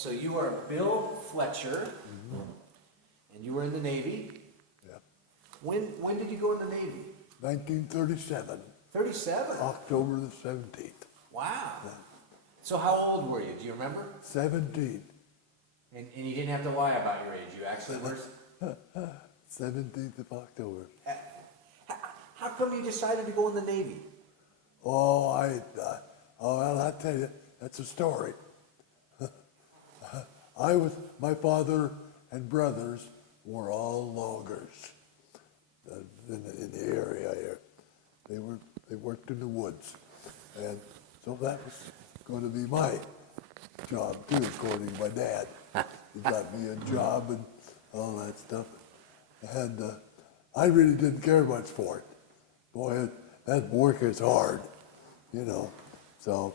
So you are Bill Fletcher, and you were in the Navy. Yeah. When did you go in the Navy? 1937, 37. October the 17th. Wow. So how old were you? Do you remember? 17, And you didn't have to lie about your age. You actually were. 17th of October. How come you decided to go in the Navy? Oh, well, I'll tell you, that's a story. My father and brothers were all loggers in the area here. They worked in the woods. And so that was going to be my job too, according to my dad. He got me a job and all that stuff. And I really didn't care much for it. Boy, that work is hard, you know. So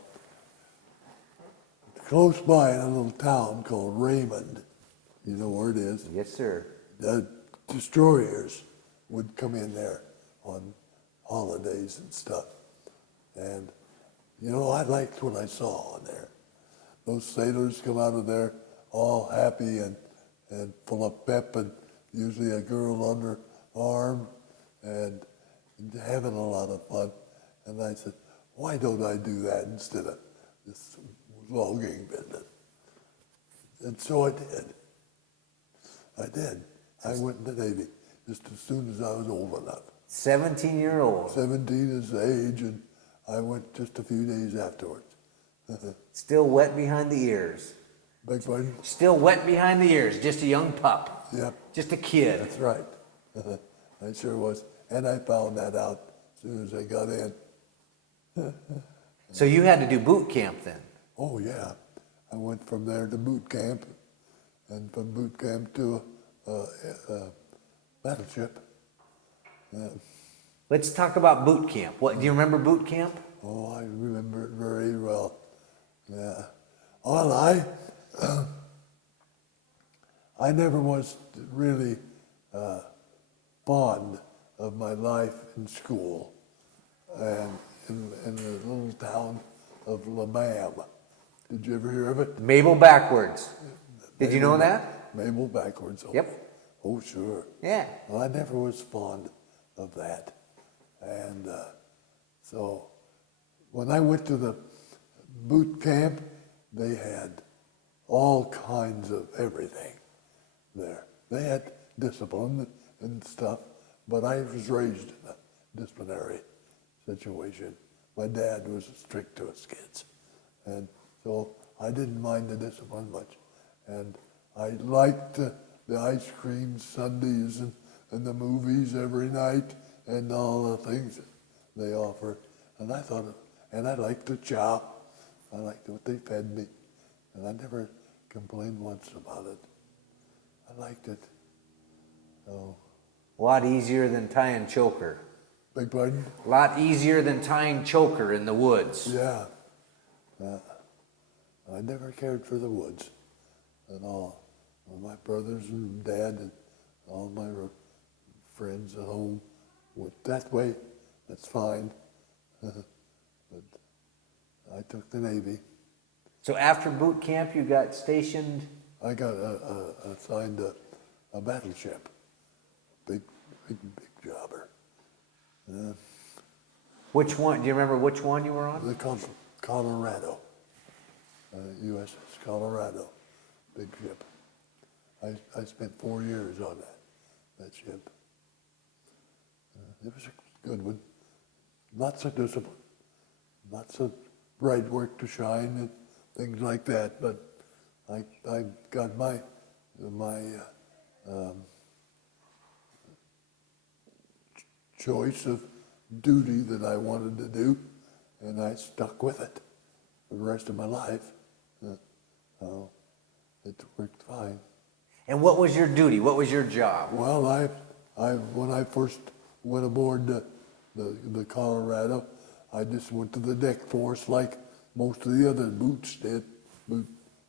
close by in a little town called Raymond, you know where it is? Yes, sir. The destroyers would come in there on holidays and stuff. And, you know, I liked what I saw on there. Those sailors come out of there all happy and full of pep, and usually a girl on her arm, and having a lot of fun. And I said, why don't I do that instead of this logging business? And so I did. I went in the Navy just as soon as I was old enough. 17-year-old. 17 is the age, and I went just a few days afterwards. Still wet behind the ears. Beg pardon? Still wet behind the ears. Just a young pup. Yep. Just a kid. That's right. I sure was. And I found that out as soon as I got in. So you had to do boot camp then? Oh, yeah. I went from there to boot camp, and from boot camp to a battleship. Let's talk about boot camp. What do you remember boot camp? Oh, I remember it very well. Yeah. Well, I never was really fond of my life in school, and in the little town of Lamam. Did you ever hear of it? Mabel backwards. Did you know that? Mabel backwards. Oh, Yep. Oh, sure. Yeah. Well, I never was fond of that. And so when I went to the boot camp, they had all kinds of everything there. They had discipline and stuff, but I was raised in a disciplinary situation. My dad was strict to us kids. And so I didn't mind the discipline much. And I liked the ice cream sundaes and the movies every night and all the things that they offered. And I thought, and I liked the chow. I liked what they fed me. And I never complained once about it. I liked it. So. A lot easier than tying choker. Beg pardon? A lot easier than tying choker in the woods. Yeah. I never cared for the woods at all. Well, my brothers and dad and all my friends at home went that way. That's fine. But I took the Navy. So after boot camp, you got stationed? I got assigned a battleship. Big jobber. Which one? Do you remember which one you were on? The Colorado. USS Colorado. Big ship. I spent 4 years on that ship. It was a good one. Lots of discipline. Lots of bright work to shine and things like that. But I got my choice of duty that I wanted to do, and I stuck with it for the rest of my life. So it worked fine. And what was your duty? What was your job? Well, when I first went aboard the Colorado, I just went to the deck force like most of the other boots did,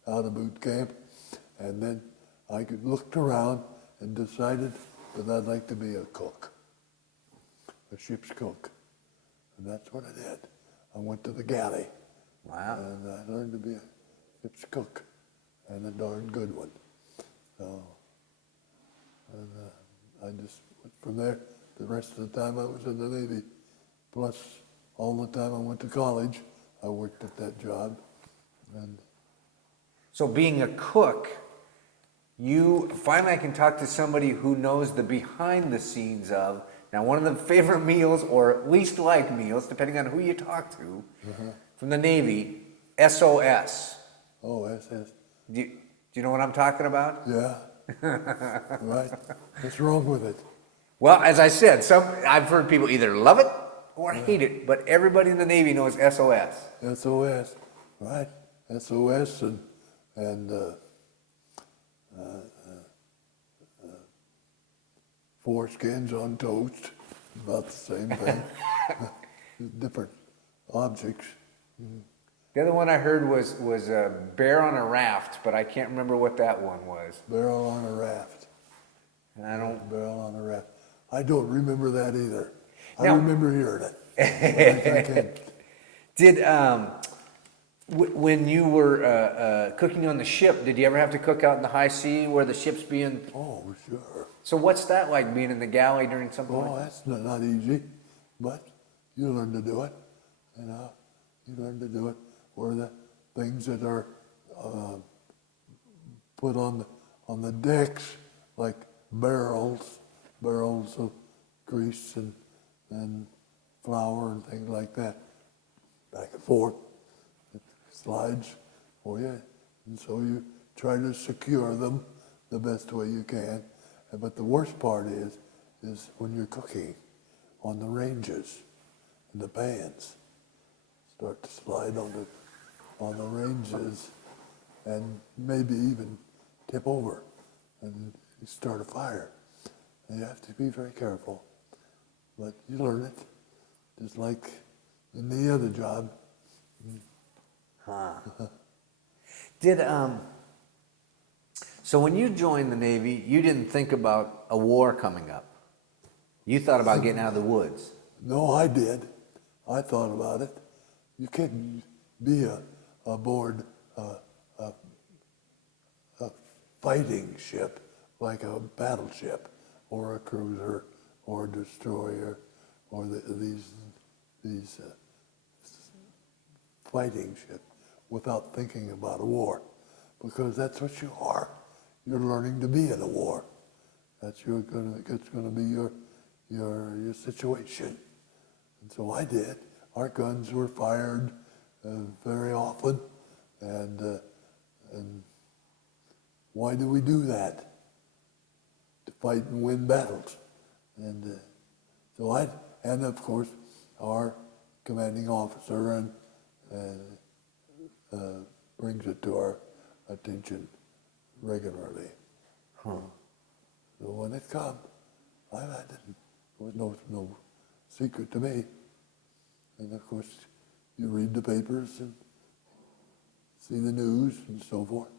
out of boot camp. And then I looked around and decided that I'd like to be a cook, a ship's cook. And that's what I did. I went to the galley. Wow. And I learned to be a ship's cook. and a darn good one. So, and I just went from there. The rest of the time I was in the Navy, plus all the time I went to college, I worked at that job. And So being a cook, you finally I can talk to somebody who knows the behind the scenes of, now one of the favorite meals or least liked meals, depending on who you talk to, from the Navy, SOS. oh, SS, Do you know what I'm talking about? yeah, right. What's wrong with it? Well, as I said, I've heard people either love it or hate it, but everybody in the Navy knows SOS. SOS, right? SOS and foreskins on toast, about the same thing. Different objects. The other one I heard was a bear on a raft, but I can't remember what that one was. Barrel on a raft. And I don't. Barrel on a raft. I don't remember that either. I Now- remember hearing it. I can't. Did when you were cooking on the ship, did you ever have to cook out in the high sea where the ship's being? Oh, sure. So what's that like being in the galley during something Oh, like that? that's not easy, but you learn to do it. You know, you learn to do it. Where the things that are put on the decks, like barrels of grease and flour and things like that, back and forth. It slides for you, and so you try to secure them the best way you can. But the worst part is when you're cooking on the ranges and the pans, start to slide on the ranges and maybe even tip over and you start a fire. And you have to be very careful, but you learn it, just like in the other job. Did so when you joined the Navy, you didn't think about a war coming up. You thought about getting out of the woods. No, I did. I thought about it. You can't be aboard a fighting ship like a battleship or a cruiser or a destroyer or these fighting ships without thinking about a war, because that's what you are. You're learning to be in a war. That's going to be your situation. And so I did. Our guns were fired very often, and why do we do that? To fight and win battles. And and of course, our commanding officer brings it to our attention regularly. So when it comes, it was no secret to me. And of course, you read the papers and see the news and so forth.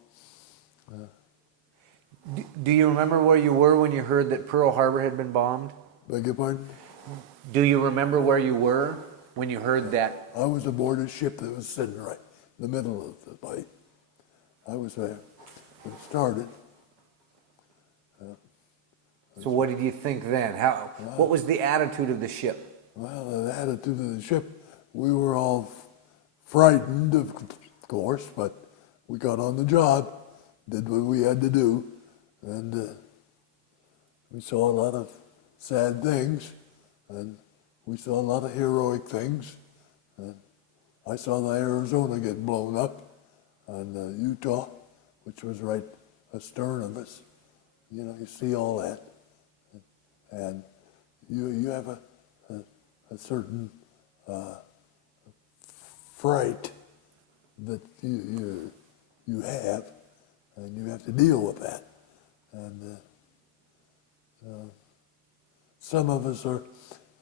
Do you remember where you were when you heard that Pearl Harbor had been bombed? Beg your pardon? Do you remember where you were when you heard that? I was aboard a ship that was sitting right in the middle of the fight. I was there when it started. So what did you think then? What was the attitude of the ship? Well, the attitude of the ship, we were all frightened, of course, but we got on the job, did what we had to do, and we saw a lot of sad things, and we saw a lot of heroic things. And I saw the Arizona get blown up, and Utah, which was right astern of us. You know, you see all that, and you have a certain fright that you have, and you have to deal with that. And some of us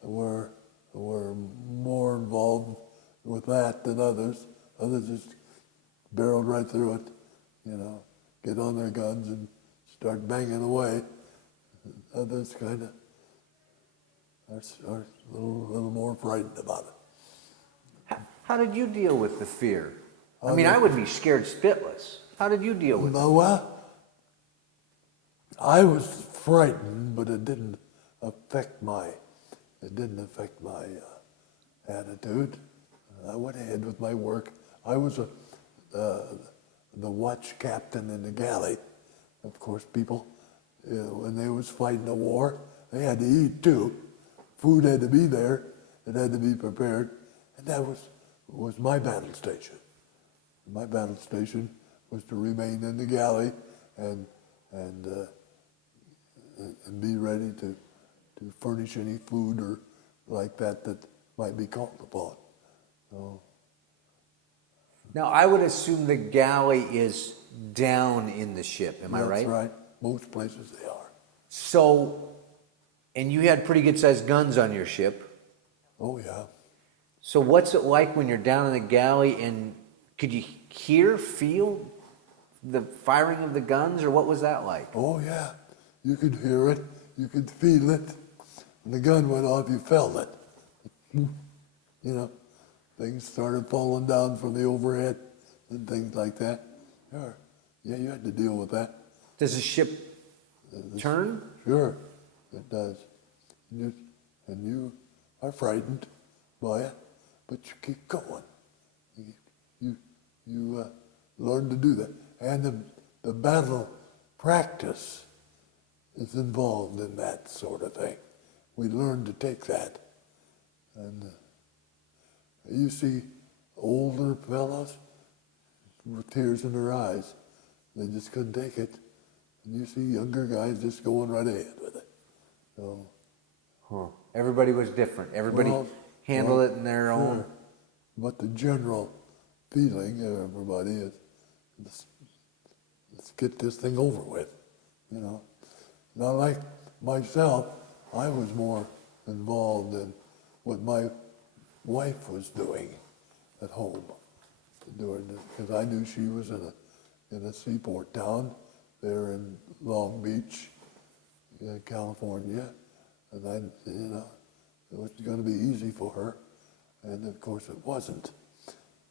were more involved with that than others. Others just barreled right through it, you know, get on their guns and start banging away. Others kind of are a little more frightened about it. How did you deal with the fear? I mean, I would be scared spitless. How did you deal with it? Well, I was frightened, but it didn't affect my attitude. I went ahead with my work. I was the watch captain in the galley. Of course, people, when they was fighting a war, they had to eat too. Food had to be there. It had to be prepared, and that was my battle station. My battle station was to remain in the galley and be ready to furnish any food or like that might be called upon. So, Now, I would assume the galley is down in the ship. Am I right? that's right. Most places they are. So, and you had pretty good sized guns on your ship. Oh yeah. So what's it like when you're down in the galley, and could you feel the firing of the guns, or what was that like? Oh yeah. You could hear it. You could feel it. When the gun went off, you felt it. You know, things started falling down from the overhead and things like that. Sure. Yeah, you had to deal with that. Does the ship turn? Sure, it does. And you are frightened by it, but you keep going. You learn to do that. And the battle practice is involved in that sort of thing. We learn to take that. And you see older fellows with tears in their eyes. They just couldn't take it. And you see younger guys just going right ahead with it. So, Everybody was different. Everybody handled it in their own. But the general feeling of everybody is, let's get this thing over with, you know. Now, like myself, I was more involved in what my wife was doing at home during this, because I knew she was in a seaport town there in Long Beach, California, and it was going to be easy for her, and of course it wasn't.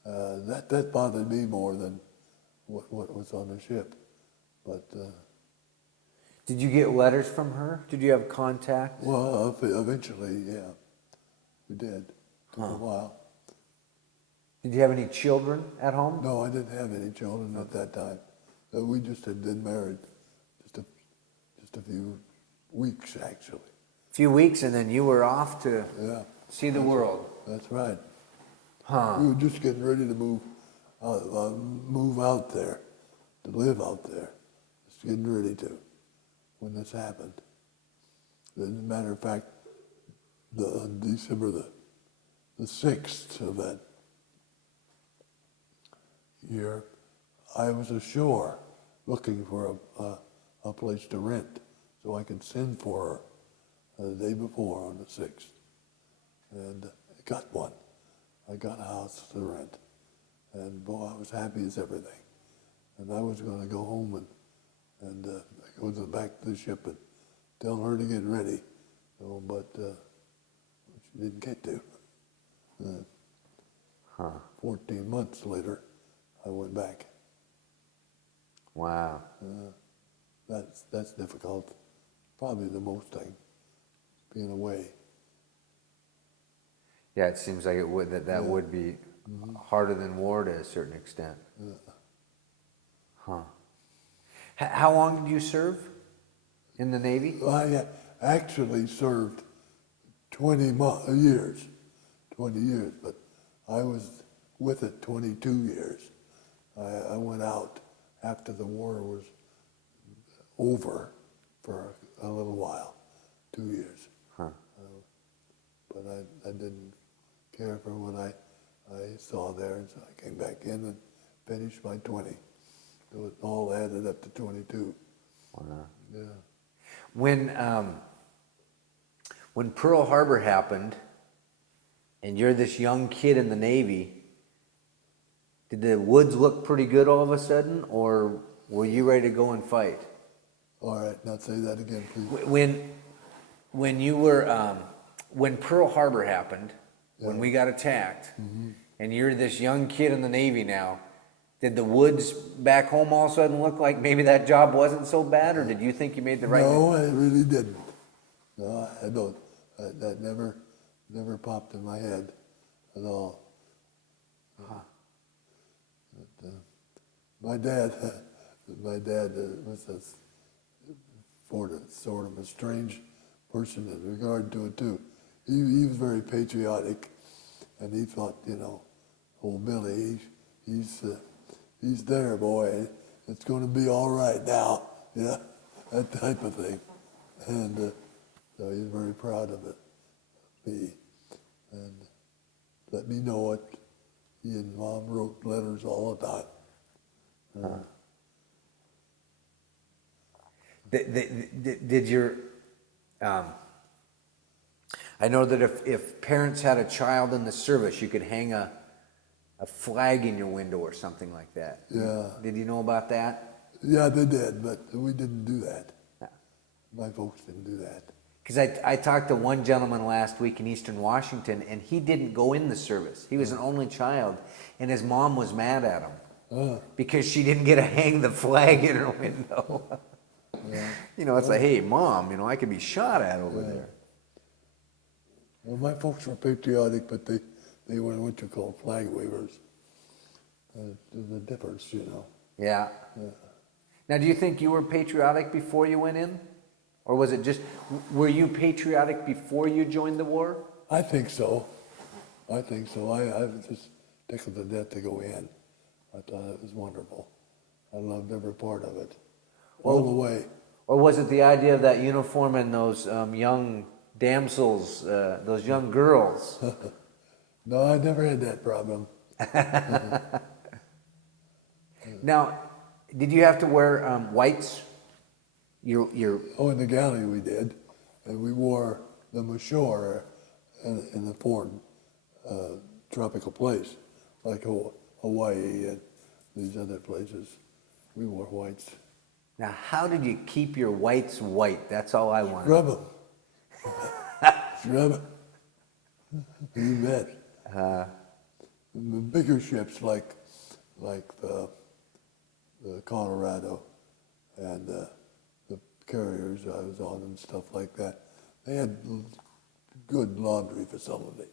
That bothered me more than what was on the ship, but. Did you get letters from her? Did you have contact? Well, eventually, yeah, we did. Took a while. Did you have any children at home? No, I didn't have any children at that time. We just had been married just a few weeks, actually. A few weeks, and then you were off to see the world. That's right. Huh. We were just getting ready to move out there, to live out there. Just getting ready to, when this happened. As a matter of fact, December the 6th of that year, I was ashore looking for a place to rent so I could send for her the day before on the 6th. And I got one. I got a house to rent. And boy, I was happy as everything. And I was going to go home and go back to the ship and tell her to get ready. So, but she didn't get to. 14 months later, I went back. Wow. That's difficult. Probably the most thing, being away. Yeah, it seems like it would would be harder than war to a certain extent. Huh. How long did you serve in the Navy? I actually served 20 years, but I was with it 22 years. I went out after the war was over for a little while, 2 years. Huh. But I didn't care for what I saw there, and so I came back in and finished my 20. So it all added up to 22. Wow. Yeah. When Pearl Harbor happened, and you're this young kid in the Navy, did the woods look pretty good all of a sudden, or were you ready to go and fight? All right, now say that again, please. When you were when Pearl Harbor happened, when we got attacked, and you're this young kid in the Navy now, Did the woods back home all of a sudden look like maybe that job wasn't so bad, or did you think you made the right? No, I really didn't. No, I don't. That never popped in my head at all. But, my dad was a sort of a strange person in regard to it too. He was very patriotic, and he thought, old Billy, he's there, boy. It's going to be all right now, that type of thing. And so he's very proud of it, me, and let me know it. He and Mom wrote letters all the time. Did your I know that if parents had a child in the service, you could hang a flag in your window or something like that. Yeah. Did you know about that? Yeah, they did, but we didn't do that. My folks didn't do that. Because I talked to one gentleman last week in Eastern Washington, and he didn't go in the service. He was an only child, and his mom was mad at him because she didn't get to hang the flag in her window. Yeah. It's like, hey, Mom, I could be shot at over there. Well, my folks were patriotic, but they were what you call flag wavers. There's a difference, Yeah. Now, do you think you were patriotic before you went in? Or was it just, were you patriotic before you joined the war? I think so. I was just tickled to death to go in. I thought it was wonderful. I loved every part of it, all the way. Or was it the idea of that uniform and those young damsels, those young girls? No, I never had that problem. Now, did you have to wear whites? Oh, in the galley we did, and we wore them ashore in a foreign tropical place, like Hawaii and these other places. We wore whites. Now, how did you keep your whites white? That's all I wanted. Rub them. Rub it. You bet. The bigger ships like the Colorado and the carriers I was on and stuff like that, they had good laundry facilities,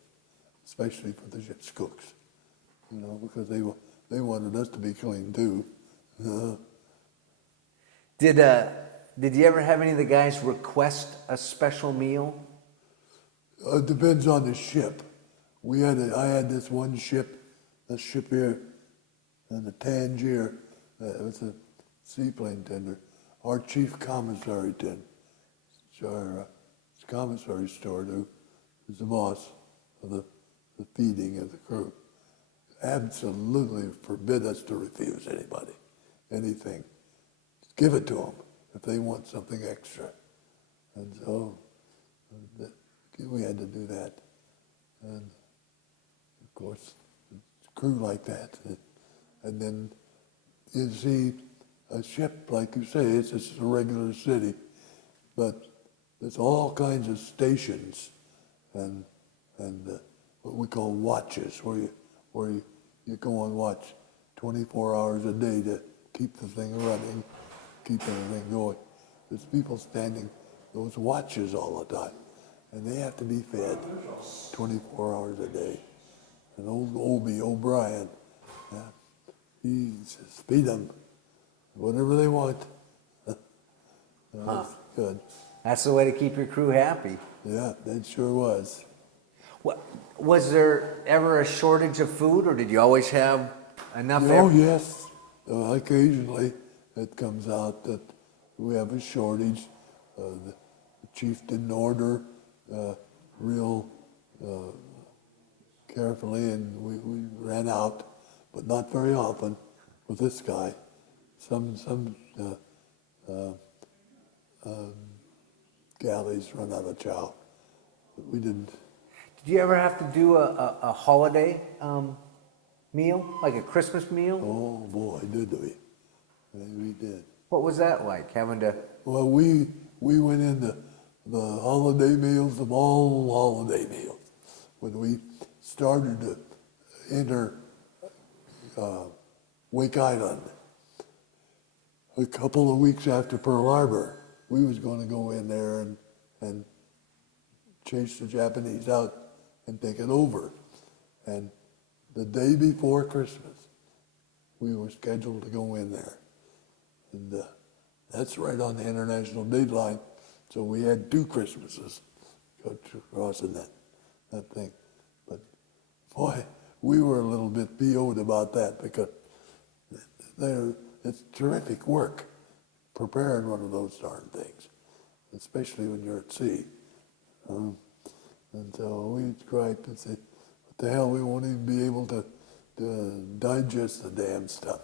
especially for the ship's cooks, because they wanted us to be clean too. Did you ever have any of the guys request a special meal? It depends on the ship. I had this one ship, here, in the Tangier. It was a seaplane tender. Our chief commissary our commissary steward, who was the boss of the feeding of the crew, absolutely forbid us to refuse anybody anything. Just give it to them if they want something extra. And so we had to do that. And of course, a crew like that. And then you see a ship, like you say, it's just a regular city, but there's all kinds of stations and what we call watches, where you go on watch 24 hours a day to keep the thing running, keep everything going. There's people standing those watches all the time, and they have to be fed 24 hours a day. And old Obie O'Brien, he says, feed them whatever they want. That's good. That's the way to keep your crew happy. Yeah, that sure was. Was there ever a shortage of food, or did you always have enough? Oh, yes. Occasionally it comes out that we have a shortage. The chief didn't order real carefully, and we ran out, but not very often with this guy. Some galleys run out of chow, but we didn't. Did you ever have to do a holiday meal, like a Christmas meal? Oh boy, did we? We did. What was that like, having to? Well, we went into the holiday meals of all holiday meals. When we started to enter Wake Island. A couple of weeks after Pearl Harbor, we was going to go in there and chase the Japanese out and take it over. And the day before Christmas, we were scheduled to go in there. And that's right on the international deadline. So we had 2 Christmases crossing that thing. But boy, we were a little bit PO'd about that because it's terrific work preparing one of those darn things, especially when you're at sea. And so we griped and said, what the hell, we won't even be able to digest the damn stuff,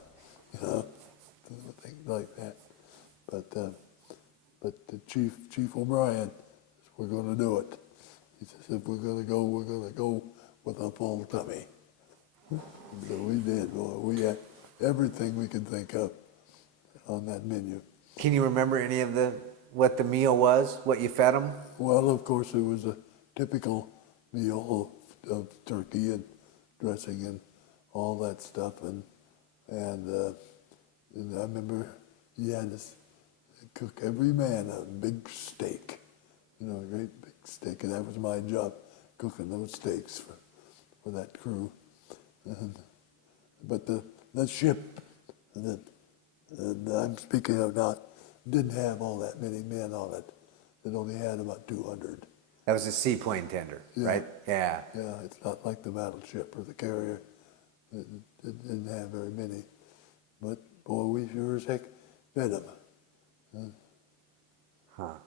things like that. But the Chief O'Brien, we're going to do it. He says, if we're going to go with a full tummy. So we did. Boy, we had everything we could think of on that menu. Can you remember any of what the meal was? What you fed them? Well, of course, it was a typical meal of turkey and dressing and all that stuff. And I remember he had us cook every man a big steak, a great big steak. And that was my job, cooking those steaks for that crew. But the ship that I'm speaking of now didn't have all that many men on it. It only had about 200. That was a seaplane tender, right? Yeah. Yeah, it's not like the battleship or the carrier. It didn't have very many. But boy, we sure as heck fed them. Huh.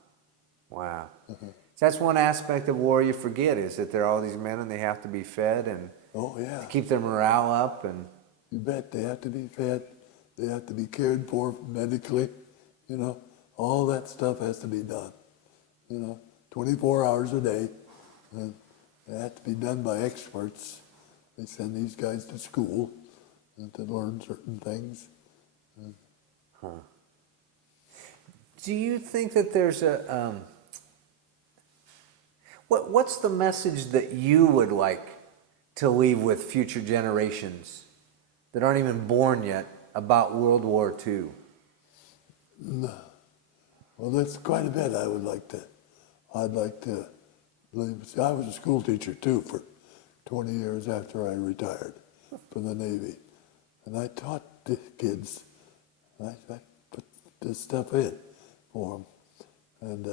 Wow. So that's one aspect of war you forget, is that there are all these men and they have to be fed and Oh, yeah. to keep their morale up. And You bet. They have to be fed. They have to be cared for medically. All that stuff has to be done. 24 hours a day. And it has to be done by experts. They send these guys to school to learn certain things. do you think that there's a what's the message that you would like to leave with future generations that aren't even born yet about World War II? Well, that's quite a bit I'd like to leave. See, I was a school teacher too for 20 years after I retired from the Navy. And I taught the kids. I put this stuff in for them. And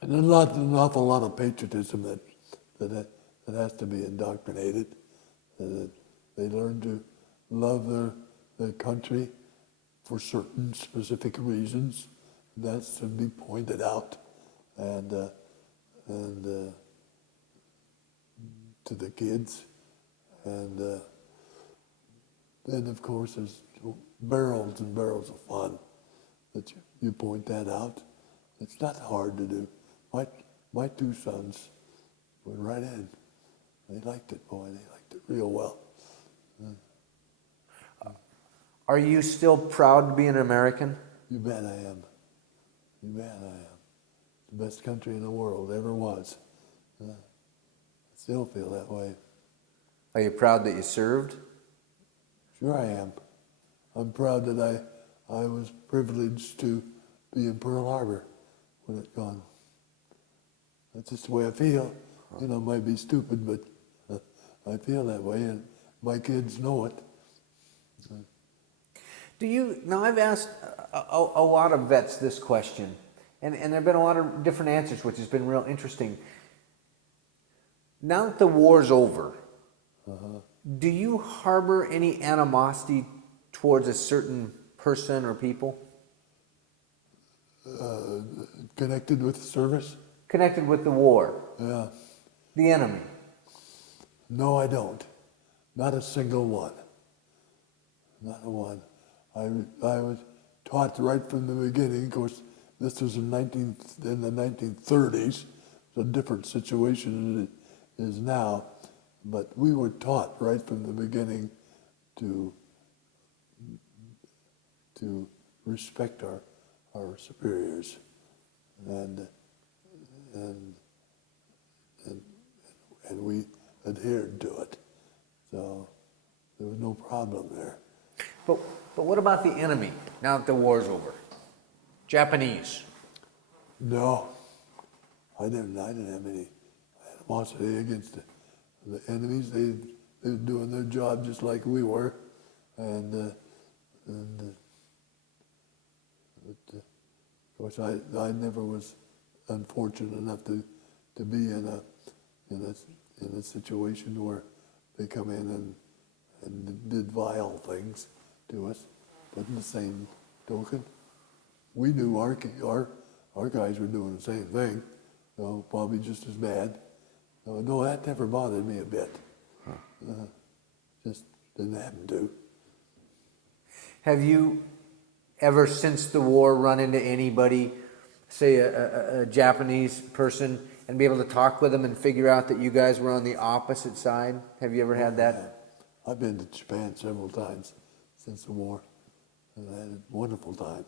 an awful lot of patriotism that has to be indoctrinated. They learn to love their country for certain specific reasons. That's to be pointed out, and to the kids, and then of course there's barrels and barrels of fun that you point that out. It's not hard to do. My 2 sons went right in. They liked it, boy. They liked it real well. Are you still proud to be an American? You bet I am. You bet I am. The best country in the world, ever was. I still feel that way. Are you proud that you served? Sure I am. I'm proud that I was privileged to be in Pearl Harbor when it gone. That's just the way I feel. It might be stupid, but I feel that way, and my kids know it. Now I've asked a lot of vets this question, and there have been a lot of different answers, which has been real interesting. Now that the war's over, do you harbor any animosity towards a certain person or people? Connected with the service? Connected with the war? Yeah. The enemy? No, I don't. Not a single one. Not a one. I was taught right from the beginning. Of course, this was in the 1930s. It's a different situation than it is now. But we were taught right from the beginning to respect our superiors, and we adhered to it. So there was no problem there. But what about the enemy now that the war's over? Japanese. No, I didn't have any animosity against the enemies. They were doing their job just like we were, but, of course I never was unfortunate enough to be in a situation where they come in and did vile things to us. But in the same token, we knew our guys were doing the same thing, so probably just as bad. No, that never bothered me a bit. Just didn't happen to. Have you ever since the war run into anybody, say a Japanese person, and be able to talk with them and figure out that you guys were on the opposite side? Have you ever had that? I've been to Japan several times since the war, and I had a wonderful time.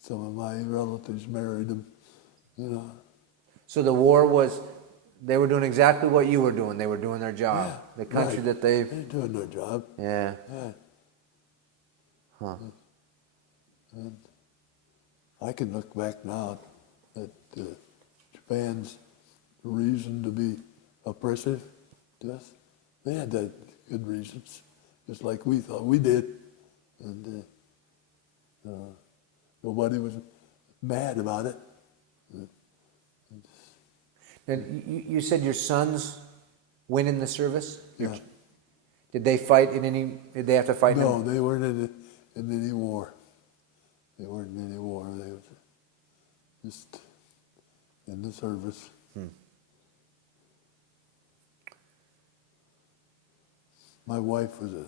Some of my relatives married them, So the war was, they were doing exactly what you were doing. They were doing their job. Yeah, the country right. that they've... They're doing their job. Yeah. Yeah. Huh. And I can look back now at Japan's reason to be oppressive to us. They had that good reasons, just like we thought we did. And nobody was mad about it. And you said your sons went in the service? Yeah. Did they fight in any, did they have to fight? No, they weren't in any war. They weren't in any war. They were just in the service. My wife was a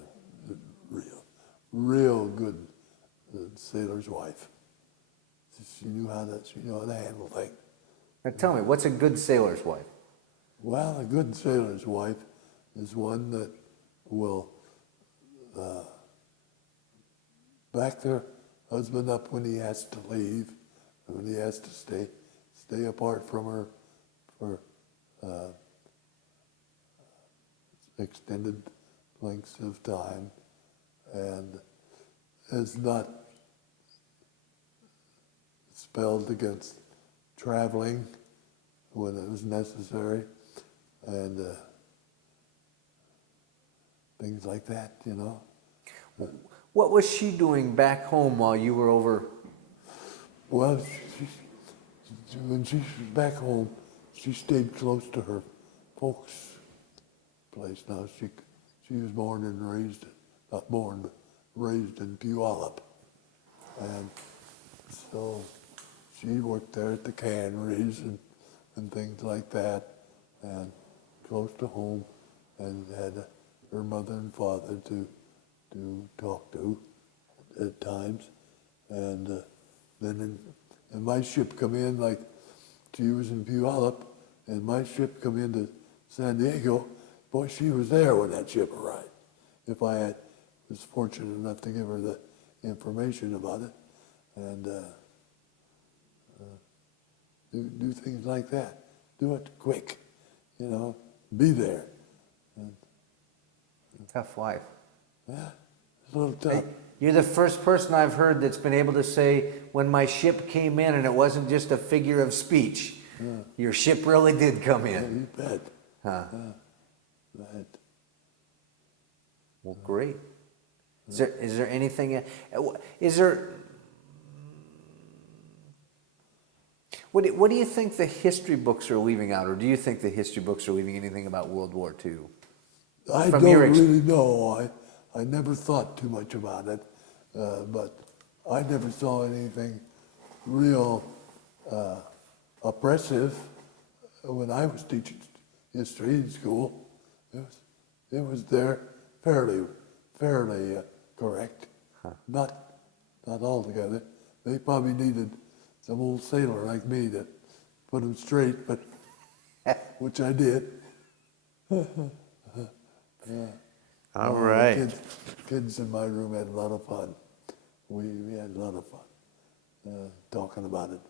real good sailor's wife. She knew how to handle things. Now tell me, what's a good sailor's wife? Well, a good sailor's wife is one that will back their husband up when he has to leave, when he has to stay apart from her for extended lengths of time, and is not spelled against traveling when it was necessary, and things like that, What was she doing back home while you were over? Well, when she was back home, she stayed close to her folks' place. Now, she was born and raised, not born, but raised in Puyallup. And so she worked there at the canneries and things like that, and close to home, and had her mother and father to talk to at times. And then my ship come in, like she was in Puyallup, and my ship come into San Diego. Boy, she was there when that ship arrived. If I was fortunate enough to give her the information about it, and do things like that. Do it quick, be there. And, Tough life. yeah, it's a little tough. You're the first person I've heard that's been able to say, when my ship came in, and it wasn't just a figure of speech. Yeah. Your ship really did come Yeah, in. you bet. Huh. Right. Well, great. Is there anything? Is there? What do you think the history books are leaving out, or do you think the history books are leaving anything about World War II? I don't really know. I never thought too much about it, but I never saw anything real oppressive when I was teaching history in school. It was there fairly correct. Huh. Not altogether. They probably needed some old sailor like me to put them straight, but which I did. All right. Kids in my room had a lot of fun. We had a lot of fun talking about it.